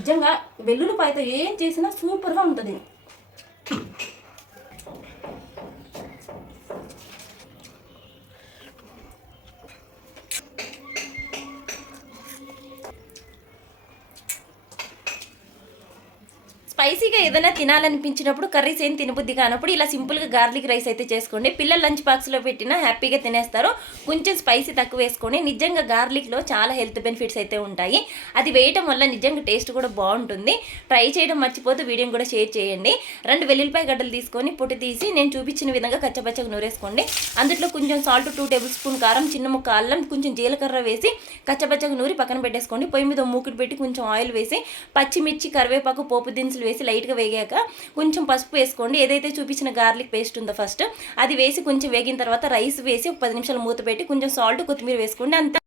నిజంగా వెల్లుల్లిపాయతో ఏం చేసినా సూపర్గా ఉంటుంది. స్పైసీగా ఏదైనా తినాలనిపించినప్పుడు కర్రీస్ ఏం తినబుద్ధి కానప్పుడు ఇలా సింపుల్గా గార్లిక్ రైస్ అయితే చేసుకోండి. పిల్లలు లంచ్ బాక్స్లో పెట్టినా హ్యాపీగా తినేస్తారు. కొంచెం స్పైసీ తక్కువ వేసుకొని. నిజంగా గార్లిక్లో చాలా హెల్త్ బెనిఫిట్స్ అయితే ఉంటాయి. అది వేయటం వల్ల నిజంగా టేస్ట్ కూడా బాగుంటుంది. ట్రై చేయడం మర్చిపోతే వీడియోని కూడా షేర్ చేయండి. 2 వెల్లుల్లిపాయ గడ్డలు తీసుకొని పొట్టు తీసి నేను చూపించిన విధంగా కచ్చపచ్చగా నూరేసుకోండి. అందులో కొంచెం సాల్ట్, 2 టేబుల్ స్పూన్ కారం, చిన్న ముక్క అల్లం, కొంచెం జీలకర్ర వేసి కచ్చపచ్చగా నూరి పక్కన పెట్టేసుకోండి. పొయ్యి మీద మూకుడు పెట్టి కొంచెం ఆయిల్ వేసి పచ్చిమిర్చి, కరివేపాకు, పోపు దినుసులు వేసి లైట్గా వేగాక కొంచెం పసుపు వేసుకోండి. ఏదైతే చూపించిన గార్లిక్ పేస్ట్ ఉందో ఫస్ట్ అది వేసి కొంచెం వేగిన తర్వాత రైస్ వేసి ఒక 10 నిమిషాలు మూత పెట్టి కొంచెం సాల్ట్, కొత్తిమీర వేసుకోండి. అంతా